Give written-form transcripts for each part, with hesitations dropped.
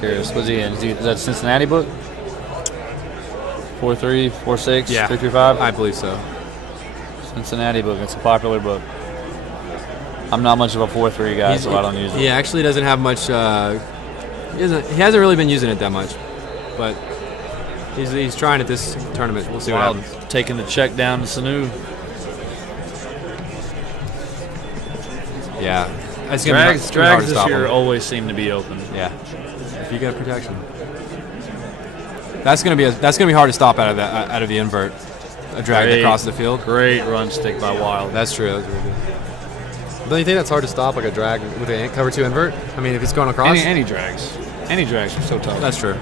curious. What's he in? Is that Cincinnati book? 4.3, 4.6, Yeah. 3.35? I believe so. Cincinnati book. It's a popular book. I'm not much of a 4.3 guy, so I don't use it. He actually doesn't have much. He hasn't really been using it that much, but he's trying at this tournament. We'll see what Wild happens. taking the check down to Sanu. Yeah, it's gonna be hard to Drags this stop year him. always seem to be open. Yeah, if you get protection, that's gonna be hard to stop out of the invert. A drag Great. across the field. Great run stick by Wild. That's true. That's really good. Don't you think that's hard to stop, like a drag with a cover 2 invert? I mean, if it's going across. Any drags. Any drags are so tough. That's true.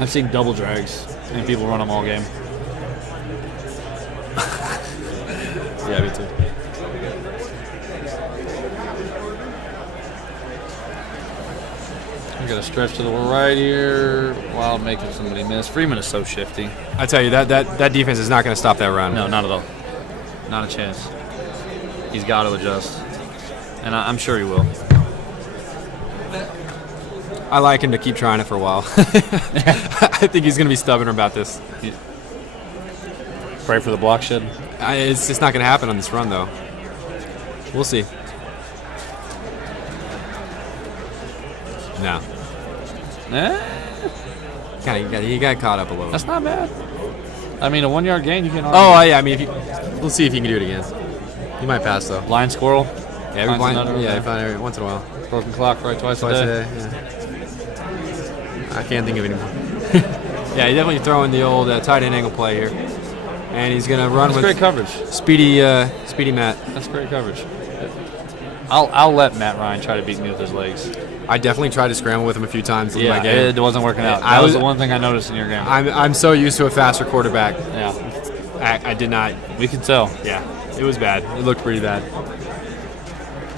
I've seen double drags, and people run them all game. Yeah, me too. We got a stretch to the right here. Wild making somebody miss. Freeman is so shifty. I tell you, that defense is not going to stop that run. No, not at all. Not a chance. He's got to adjust. And I'm sure he will. I like him to keep trying it for a while. I think he's going to be stubborn about this. Pray for the block shed. It's just not going to happen on this run, though. We'll see. No. He got caught up a little. That's not bad. I mean, a 1 yard gain, you can argue. Oh, yeah. I mean, we'll see if he can do it again. He might pass, though. Blind squirrel. Yeah, Finds another yeah, one. find every once in a while. Broken clock right twice a Twice a day. day. Yeah. I can't think of any more. Yeah, he's definitely throwing the old tight end angle play here, and he's gonna run That's with great coverage. speedy Matt. That's great coverage. I'll let Matt Ryan try to beat me with his legs. I definitely tried to scramble with him a few times in Yeah, my game. it wasn't working out. I That was was- the one thing I noticed in your game. I'm so used to a faster quarterback. Yeah, I did not. we can tell. Yeah, it was bad. It looked pretty bad.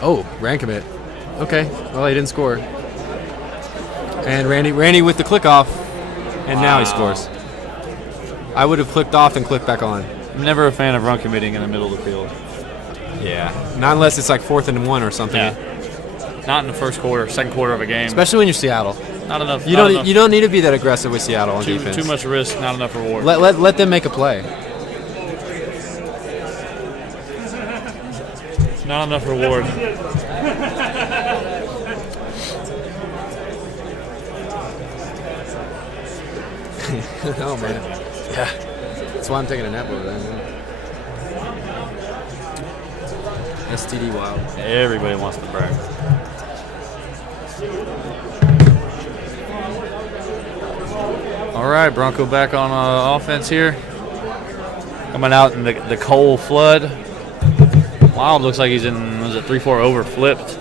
Oh, ran commit. Okay, well he didn't score. And Randy with the click off, and now he scores. I would have clicked off and clicked back on. I'm never a fan of run committing in the middle of the field. Yeah, not unless it's like 4th and 1 or something. Yeah. Not in the first quarter, second quarter of a game. Especially when you're Seattle. Not enough. You don't need to be that aggressive with Seattle on defense. Too much risk, not enough reward. Let them make a play. Not enough reward. Oh man. Yeah. That's why I'm taking a nap over there. STD Wild. Everybody wants to brag. All right, Bronco back on offense here. Coming out in the Cole flood. Wild looks like he's in, was it 3-4 over flipped?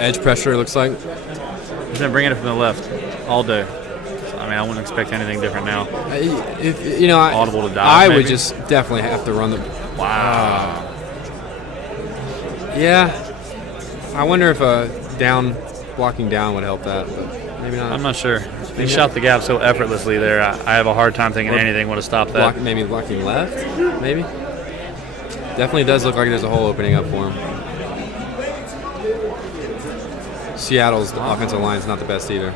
Edge pressure, it looks like. He's been bringing it from the left all day. So, I mean, I wouldn't expect anything different now. Audible to dive, I would maybe? just definitely have to run the. Wow. Yeah. I wonder if blocking down would help that, but maybe not. I'm not sure. He shot the gap so effortlessly there. I have a hard time thinking anything would have stopped that. Maybe blocking left, maybe. Definitely does look like there's a hole opening up for him. Seattle's offensive line is not the best either.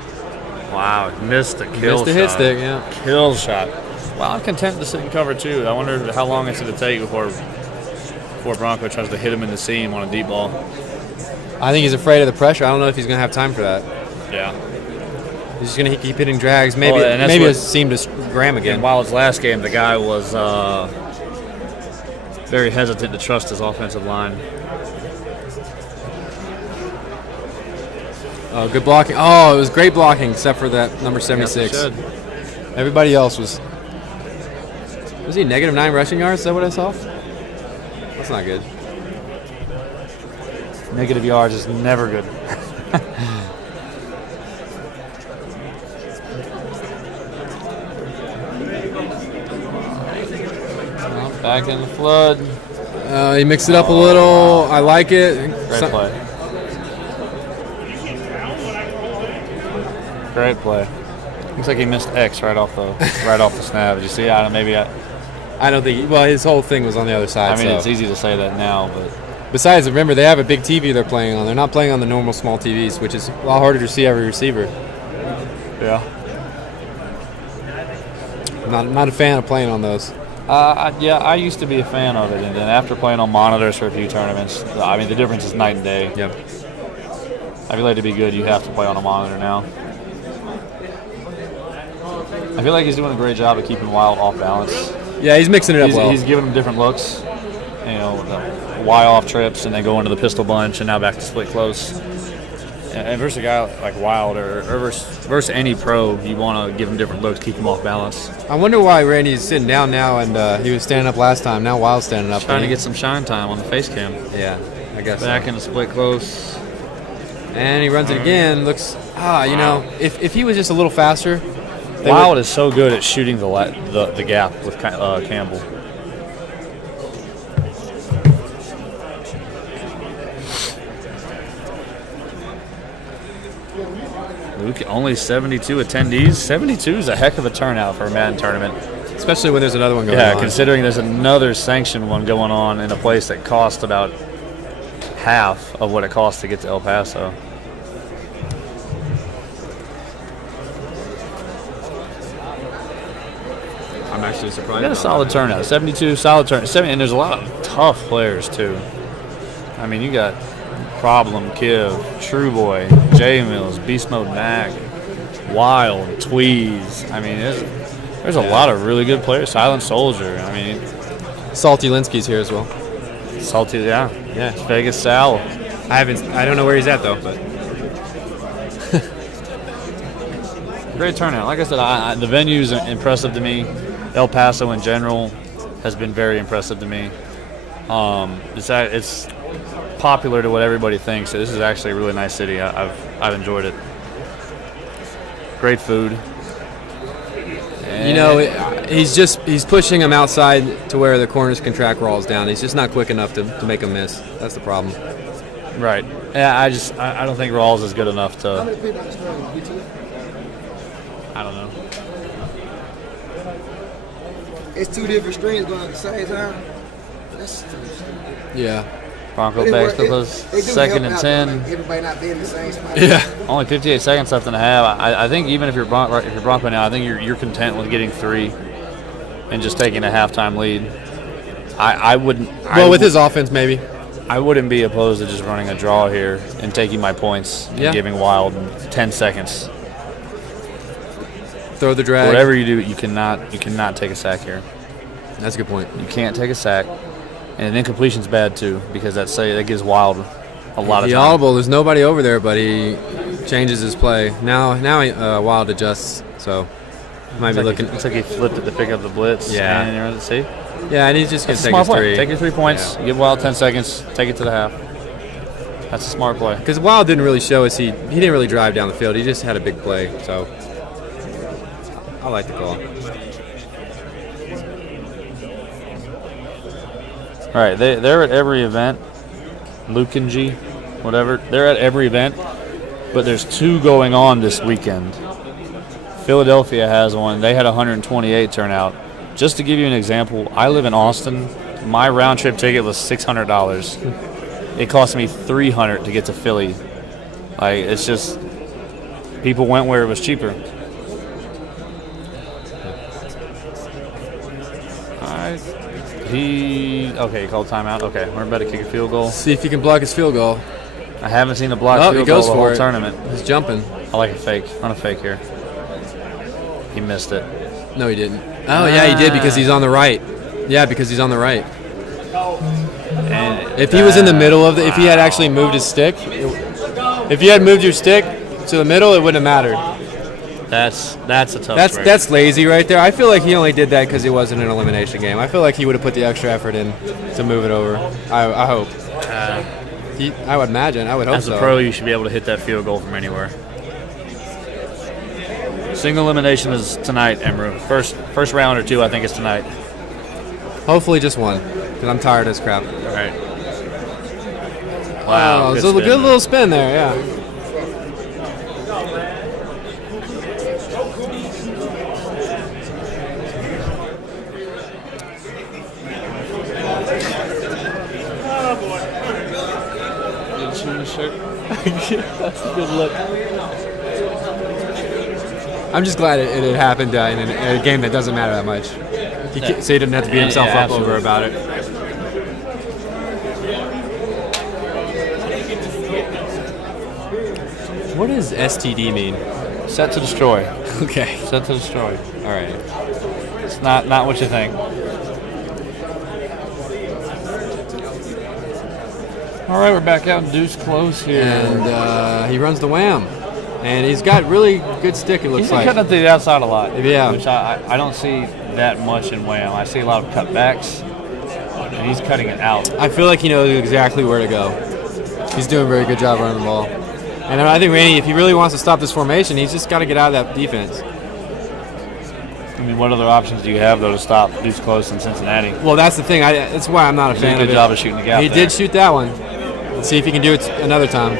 Wow, missed the kill shot. Missed the hit stick, yeah. Kill shot. Well, I'm content to sit and cover too. I wonder how long it's going to take before Bronco tries to hit him in the seam on a deep ball. I think he's afraid of the pressure. I don't know if he's going to have time for that. Yeah. He's just going to keep hitting drags. Maybe Well, and that's maybe what- it seemed to Graham again. And while his last game, the guy was very hesitant to trust his offensive line. Oh, good blocking. Oh, it was great blocking except for that number 76. Yes, it Everybody else was he -9 rushing yards? Is that what I saw? That's not good. should. Negative yards is never good. Back in the flood. He mixed it up a little. I like it. Great play. Great play. Looks like he missed X right off the snap. Did you see? Maybe I don't think. Well, his whole thing was on the other side. I mean, so. it's easy to say that now, but Besides, remember, they have a big TV they're playing on. They're not playing on the normal small TVs, which is a lot harder to see every receiver. Yeah. Not a fan of playing on those. Yeah, I used to be a fan of it, and then after playing on monitors for a few tournaments, I mean, the difference is night and day. Yep. I feel like to be good, you have to play on a monitor now. I feel like he's doing a great job of keeping Wild off balance. Yeah, he's mixing it up well. He's giving him different looks. You know, the Y off trips, and then go into the pistol bunch, and now back to split close. And versus a guy like Wild or versus any pro, you want to give him different looks, keep him off balance. I wonder why Randy's sitting down now, and he was standing up last time. Now Wild's standing up. Trying to get some shine time on the face cam. Yeah, I guess. Back so. in the split close. And he runs it again. Looks, you know, if he was just a little faster. Wild is so good at shooting the gap with Campbell. Luke, only 72 attendees. 72 is a heck of a turnout for a Madden tournament. Especially when there's another one going on. Yeah, considering there's another sanctioned one going on in a place that cost about half of what it costs to get to El Paso. I'm actually surprised. We got a solid turnout. 72, solid turnout. And there's a lot of tough players, too. I mean, you got Problem, Kiv, True Boy, J Mills, Beast Mode Mac, Wild, Tweez. I mean, there's a lot of really good players. Silent Soldier. I mean, Salty Linsky's here as well. Salty, yeah. Yeah. Vegas Sal. I don't know where he's at though, but Great turnout. Like I said, the venue's impressive to me. El Paso in general has been very impressive to me. It's popular to what everybody thinks. So this is actually a really nice city. I've enjoyed it. Great food. And you know, he's pushing him outside to where the corners can track rolls down. He's just not quick enough to make him miss. That's the problem. right. Yeah, I don't think Rawls is good enough to. I don't know. It's two different strings going at the same time. That's Yeah. Bronco Bags because second and 10. Everybody not being in the same spot. Yeah. Only 58 seconds left in the half. I think even if you're Bronco now, I think you're content with getting 3 and just taking a halftime lead. I wouldn't. Well, with his offense, maybe. I wouldn't be opposed to just running a draw here and taking my points and giving Wild 10 seconds. Throw the drag. Whatever you do, you cannot take a sack here. That's a good point. You can't take a sack, and an incompletion's bad too because that gives Wild a lot of The time. audible, there's nobody over there, but he changes his play. Now Wild adjusts, so might be looking. Looks like he flipped it to pick up the blitz. Yeah. And see. Yeah, and he's just gonna That's a take smart his play. 3. Take your 3 points. Give Wild 10 seconds. Take it to the half. That's a smart play. Because Wild didn't really show us he didn't really drive down the field. He just had a big play, so I like the call. All right, they're at every event. Luke and G, whatever. They're at every event, but there's 2 going on this weekend. Philadelphia has one. They had 128 turnout. Just to give you an example, I live in Austin. My round trip ticket was $600. It cost me $300 to get to Philly. Like it's just people went where it was cheaper. All right. He called timeout. Okay, we're about to kick a field goal. See if you can block his field goal. I haven't seen a block Oh, he field goes goal the for whole it. tournament. He's jumping. I like a fake. Run a fake here. He missed it. No, he didn't. Oh, yeah, he did because he's on the right. Yeah, because he's on the right. And If he was in the middle of if he had actually moved his stick, if you had moved your stick to the middle, it wouldn't have mattered. that's a tough. trade. That's lazy right there. I feel like he only did that because it wasn't an elimination game. I feel like he would have put the extra effort in to move it over. I hope. I would imagine. I would hope As so. a pro, you should be able to hit that field goal from anywhere. Single elimination is tonight, Emru. First round or 2, I think, is tonight. Hopefully just one, because I'm tired of this crap. All right. Wow. Oh, it's a good little spin there, yeah. his shirt. That's a good look. I'm just glad it happened in a game that doesn't matter that much. So he didn't have to beat himself up over about it. What does STD mean? Set to destroy. Okay. Set to destroy. All right. It's not what you think. All right, we're back out in Deuce Close here. And he runs the wham. And he's got really good stick, it looks He's been like. cutting it to the outside a lot. Yeah. Which I don't see that much in wham. I see a lot of cutbacks, and he's cutting it out. I feel like he knows exactly where to go. He's doing a very good job running the ball. And I think Randy, if he really wants to stop this formation, he's just got to get out of that defense. I mean, what other options do you have, though, to stop Deuce Close in Cincinnati? Well, that's the thing. That's why I'm not a He did fan a of good it. job of shooting the gap He there. did shoot that one. Let's see if he can do it another time.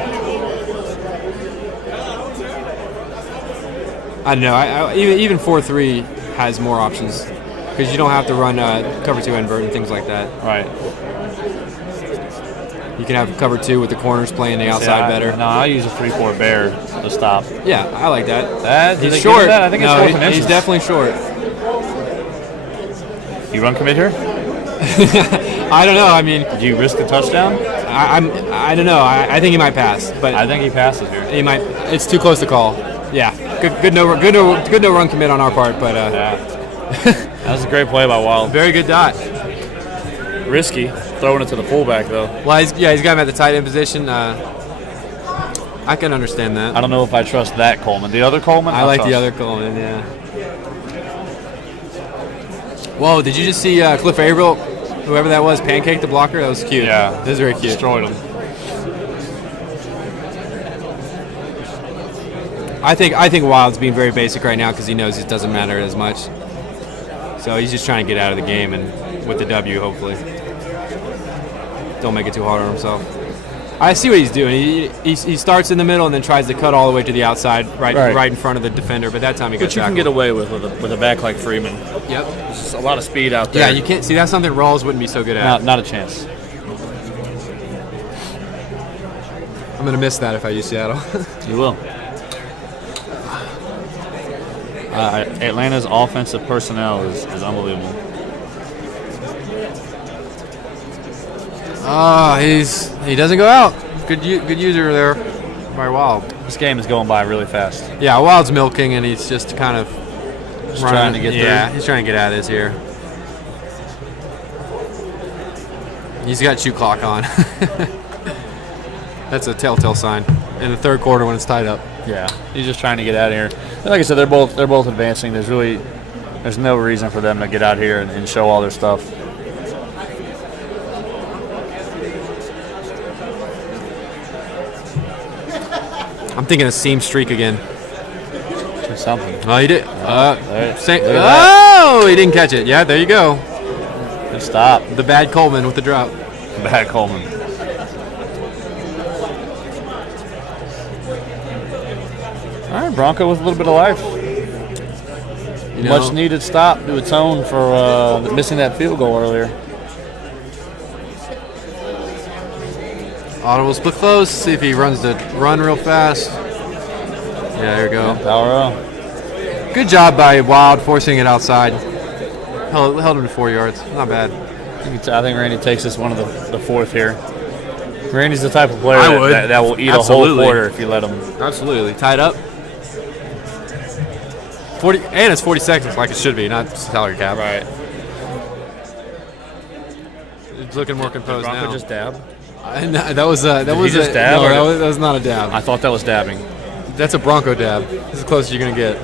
I don't know. Even 4-3 has more options because you don't have to run cover 2 invert and things like that. Right. You can have cover 2 with the corners playing the outside better. No, I use a 3-4 bear to stop. Yeah, I like that. Did He's they give short. you that? I think it's no, fourth and inches. he's definitely short. You run commit here? I don't know. I mean, Do you risk a touchdown? I don't know. I think he might pass, but I think he passes here. he might. It's too close to call. Yeah, good no run commit on our part, but Yeah. That was a great play by Wild. very good dot. Risky, throwing it to the fullback, though. Well, he's got him at the tight end position. I can understand that. I don't know if I trust that Coleman. The other Coleman? I like the other Coleman, yeah. Whoa, did you just see Cliff Averill, whoever that was, pancake the blocker? That was cute. Yeah. That was very cute. Destroyed him. I think Wild's being very basic right now because he knows it doesn't matter as much. So he's just trying to get out of the game and with the W, hopefully. Don't make it too hard on himself. I see what he's doing. He starts in the middle and then tries to cut all the way to the outside, right in front of the defender. But that time he got But you can tackled. get away with a back like Freeman. Yep. There's just a lot of speed out there. Yeah, you can't see that's something Rawls wouldn't be so good at. Not a chance. I'm gonna miss that if I use Seattle. You will. Atlanta's offensive personnel is unbelievable. He doesn't go out. Good user there by Wild. This game is going by really fast. Yeah, Wild's milking and he's just kind of Trying to get Yeah, through. he's trying to get out of this here. He's got shoot clock on. That's a telltale sign in the third quarter when it's tied up. Yeah, he's just trying to get out of here. Like I said, they're both advancing. There's no reason for them to get out here and show all their stuff. I'm thinking a seam streak again. Or something. Oh, he did. Look at He didn't catch it. Yeah, there you go. Good stop. The bad Coleman with the drop. Bad Coleman. All right, Bronco with a little bit of life. You know, Much needed stop to atone for missing that field goal earlier. audible split close. See if he runs the run real fast. Yeah, there we go. Power up. Good job by Wild forcing it outside. Held him to 4 yards. Not bad. I think Randy takes this one of the fourth here. Randy's the type of player I would. that will eat Absolutely. a whole quarter if you let him. Absolutely. Tied up. 40, and it's 40 seconds like it should be, not salary cap. Right. It's looking more composed Bronco now. just dab? That was a just dab, no, or- that was not a dab. I thought that was dabbing. That's a Bronco dab. This is the closest you're gonna get.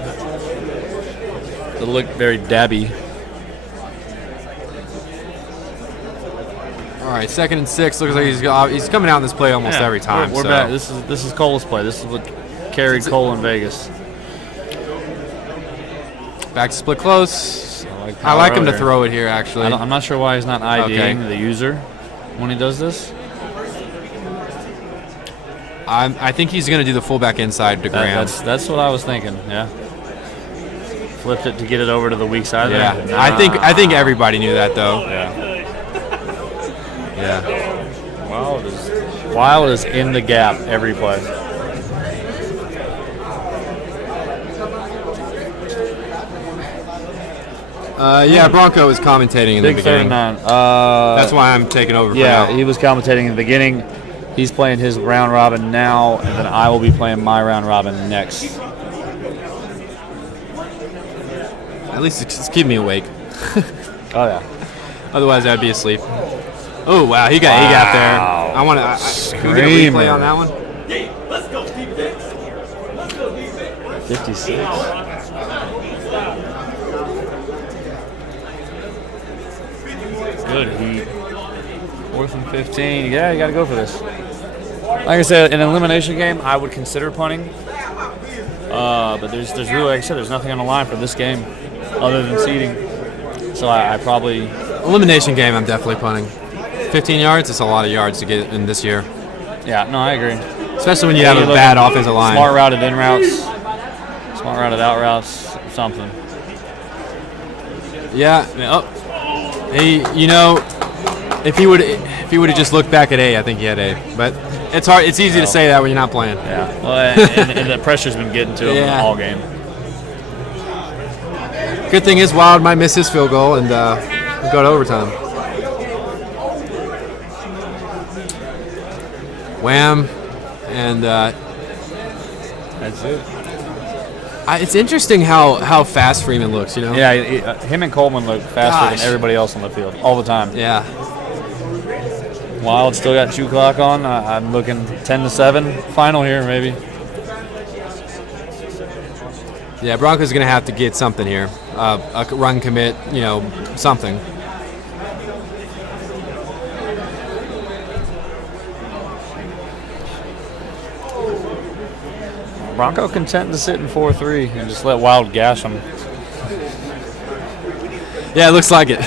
It looked very dabby. All right, 2nd and 6. Looks like he's coming out in this play almost every time. We're so. back. This is Cole's play. This is what carried Cole in Vegas. Back to split close. I power like him to there. throw it here, actually. I'm not sure why he's not IDing Okay. the user when he does this. I think he's going to do the fullback inside to Graham. That's what I was thinking. Yeah. Flipped it to get it over to the weak side. Yeah, there. I think everybody knew that though. Yeah. Yeah. Wild Wild is in the gap every play. Yeah, Bronco was commentating in the Big beginning. 39. That's why I'm taking over for Yeah, now. he was commentating in the beginning. He's playing his round robin now, and then I will be playing my round robin next. At least it's keeping me awake. Oh yeah. Otherwise, I'd be asleep. Oh, wow. He got there. I want to. Can we get a Screamer. replay on that one? 56. Good heat. 4th and 15. Yeah, you got to go for this. Like I said, in an elimination game, I would consider punting. But there's really, like I said, there's nothing on the line for this game other than seeding. So I probably. Elimination game, I'm definitely punting. 15 yards, it's a lot of yards to get in this year. Yeah, no, I agree. Especially when you have You're a looking bad offensive line. Smart routed in routes, smart routed out routes, something. Yeah. Oh. He, if he would have just looked back at A, I think he had A. But it's hard. It's easy to say that when you're not playing. Yeah. Well, and the pressure's been getting to him Yeah. all game. Good thing is Wild might miss his field goal and go to overtime. Wham, and That's it. it's interesting how fast Freeman looks. Yeah, him and Coleman look faster Gosh. than everybody else on the field all the time. Yeah. Wild still got 2 clock on. I'm looking 10-7 final here maybe. Yeah, Broncos going to have to get something here. A run commit, something. Bronco content to sit in 4-3 and just let Wild gash him. Yeah, it looks like it.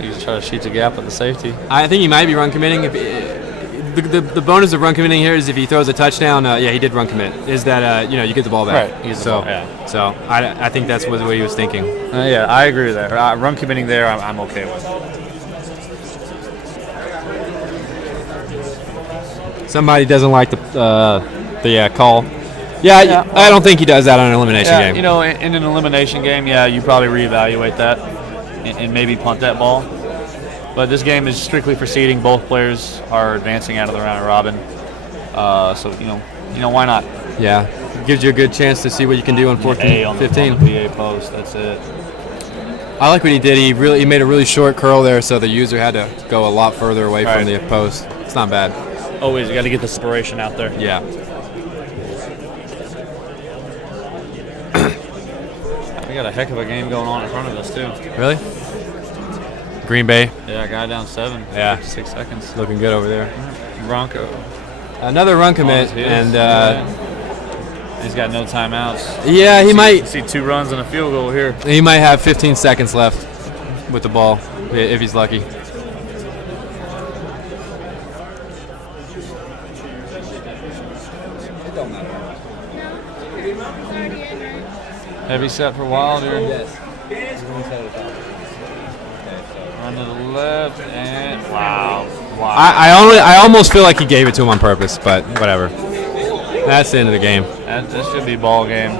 He's try to shoot the gap with the safety. I think he might be run committing. If the bonus of run committing here is if he throws a touchdown. Yeah, he did run commit. Is that you get the ball back? Right, he gets the So ball, yeah. So I think that's what he was thinking. Yeah, I agree with that. Run committing there, I'm okay with. Somebody doesn't like the call. Yeah, I don't think he does that on an elimination Yeah, game. in an elimination game, yeah, you probably reevaluate that and maybe punt that ball. But this game is strictly for seeding. Both players are advancing out of the round robin. So why not? Yeah, gives you a good chance to see what you can do on 4th A on and the 15. PA post. That's it. I like what he did. He made a really short curl there, so the user had to go a lot further away from Right. the post. It's not bad. Always, you got to get the separation out there. Yeah. We got a heck of a game going on in front of us too. Really? Green Bay Yeah, guy down 7. Yeah. 6 seconds. looking good over there. Bronco. Another run commit, On his and yeah. He's got no timeouts. yeah, he might See 2 runs and a field goal here. have 15 seconds left with the ball if he's lucky. Heavy set for Wild here. Run to the left and wow. I almost feel like he gave it to him on purpose, but whatever. That's the end of the game. This should be ball game.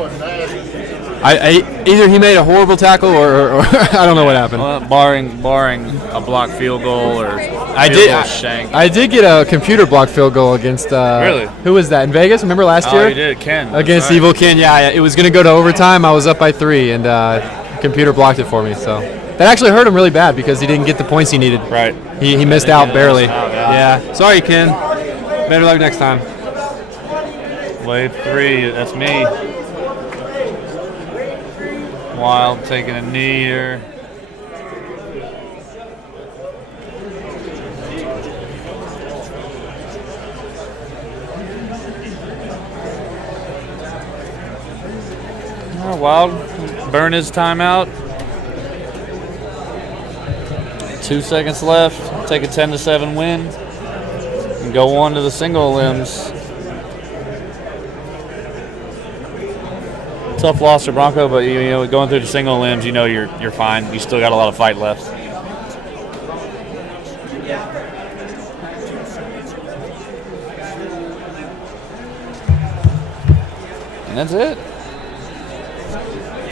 Either he made a horrible tackle or I don't know what happened. Well, barring a blocked field goal or shank. I did get a computer block field goal against. Really? Who was that in Vegas? Remember last year? He did, Ken. Against That's right. Evil Ken. Yeah, it was going to go to overtime. I was up by 3, and computer blocked it for me. So that actually hurt him really bad because he didn't get the points he needed. Right. He missed Ken out barely. missed out, yeah. Yeah. Sorry, Ken. Better luck next time. Wave 3, that's me. Wild taking a knee here. Wild burn his timeout. 2 seconds left. Take a 10-7 win and go on to the single limbs. Tough loss for Bronco, but going through the single limbs, you're fine. You still got a lot of fight left. That's it.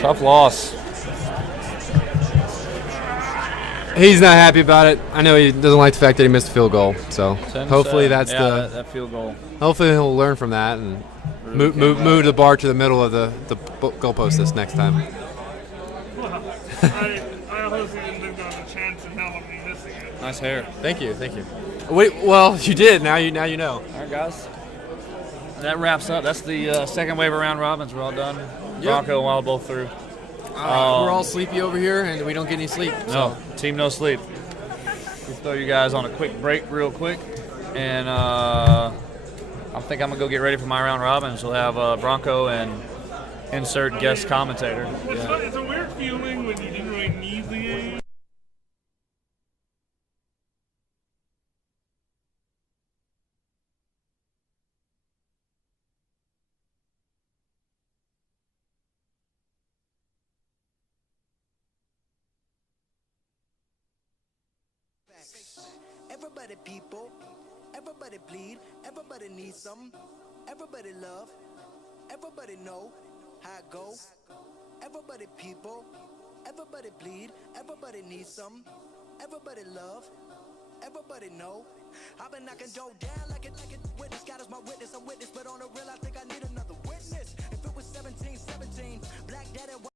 Tough loss. He's not happy about it. I know he doesn't like the fact that he missed a field goal. So 10-7. hopefully that's that field goal. Hopefully he'll learn from that and move the bar to the middle of the goalpost this next time. I honestly didn't think there was a chance in hell of me missing it. Nice hair. Thank you. Wait, well, you did. Now you know. All right, guys. That wraps up. That's the second wave of round robins. We're all done. Bronco and Wild both through. We're all sleepy over here, and we don't get any sleep. No, team no sleep. We'll throw you guys on a quick break real quick. And I think I'm going to go get ready for my round robins. We'll have Bronco and insert guest commentator. It's a weird feeling when you didn't really need the game. Everybody people, everybody bleed, everybody needs some, everybody love, everybody know how it go. Everybody people, everybody bleed, everybody needs some, everybody love, everybody know. I've been knocking dough down like it witness, God is my witness, I'm witness, but on the real I think I need another one.